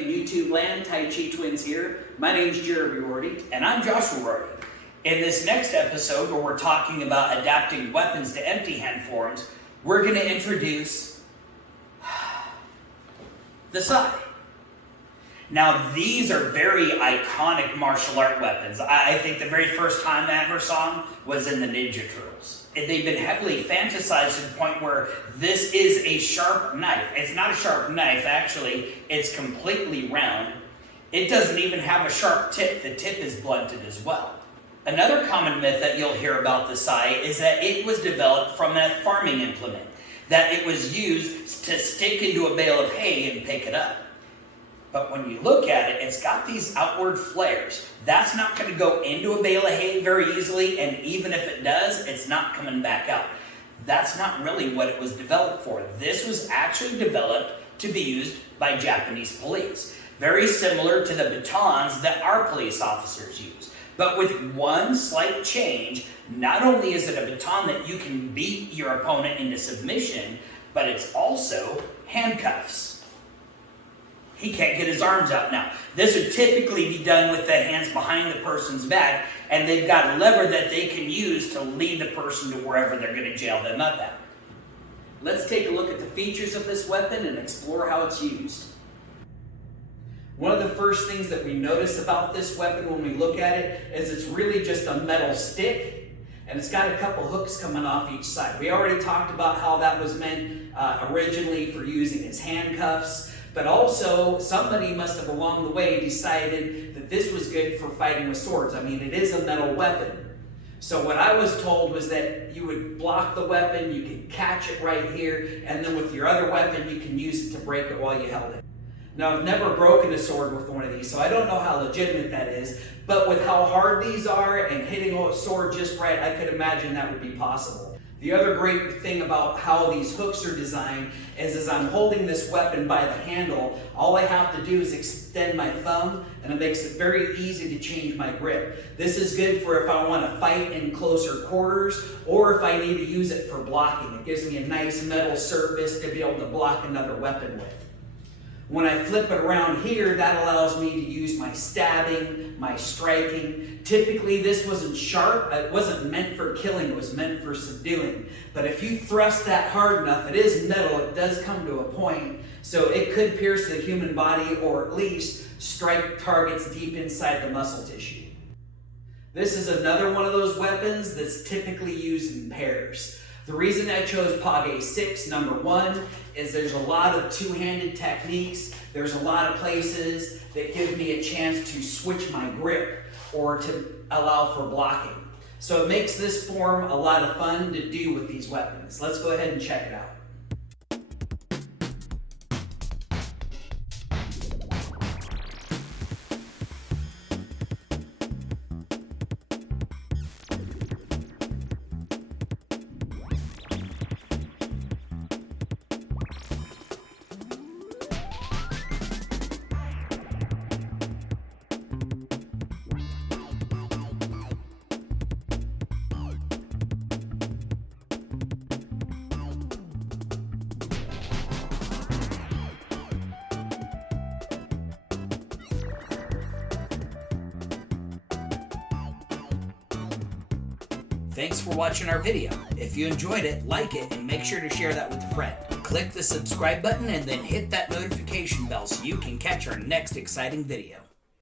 in YouTube land, Tai Chi Twins here. My name's Jeremy Rorty. And I'm Joshua Rorty. In this next episode, where we're talking about adapting weapons to empty hand forms, we're going to introduce the sai. Now, these are very iconic martial art weapons. I think the very first time I ever saw them was in the Ninja Turtles. And they've been heavily fantasized to the point where this is a sharp knife. It's not a sharp knife, actually. It's completely round. It doesn't even have a sharp tip. The tip is blunted as well. Another common myth that you'll hear about the sai is that it was developed from a farming implement, that it was used to stick into a bale of hay and pick it up. But when you look at it, it's got these outward flares. That's not going to go into a bale of hay very easily, and even if it does, it's not coming back out. That's not really what it was developed for. This was actually developed to be used by Japanese police, very similar to the batons that our police officers use. But with one slight change, not only is it a baton that you can beat your opponent into submission, but it's also handcuffs. He can't get his arms out now. This would typically be done with the hands behind the person's back, and they've got a lever that they can use to lead the person to wherever they're going to jail them up at. Let's take a look at the features of this weapon and explore how it's used. One of the first things that we notice about this weapon when we look at it is it's really just a metal stick, and it's got a couple hooks coming off each side. We already talked about how that was meant originally for using as handcuffs. But also, somebody must have along the way decided that this was good for fighting with swords. I mean, it is a metal weapon. So what I was told was that you would block the weapon, you can catch it right here, and then with your other weapon, you can use it to break it while you held it. Now, I've never broken a sword with one of these, so I don't know how legitimate that is, but with how hard these are and hitting a sword just right, I could imagine that would be possible. The other great thing about how these hooks are designed is as I'm holding this weapon by the handle, all I have to do is extend my thumb, and it makes it very easy to change my grip. This is good for if I want to fight in closer quarters, or if I need to use it for blocking. It gives me a nice metal surface to be able to block another weapon with. When I flip it around here, that allows me to use my stabbing, my striking. Typically, this wasn't sharp. It wasn't meant for killing. It was meant for subduing. But if you thrust that hard enough, it is metal. It does come to a point. So it could pierce the human body or at least strike targets deep inside the muscle tissue. This is another one of those weapons that's typically used in pairs. The reason I chose palgwe 6, number one, is there's a lot of two-handed techniques. There's a lot of places that give me a chance to switch my grip or to allow for blocking. So it makes this form a lot of fun to do with these weapons. Let's go ahead and check it out. Thanks for watching our video. If you enjoyed it, like it and make sure to share that with a friend. Click the subscribe button and then hit that notification bell so you can catch our next exciting video.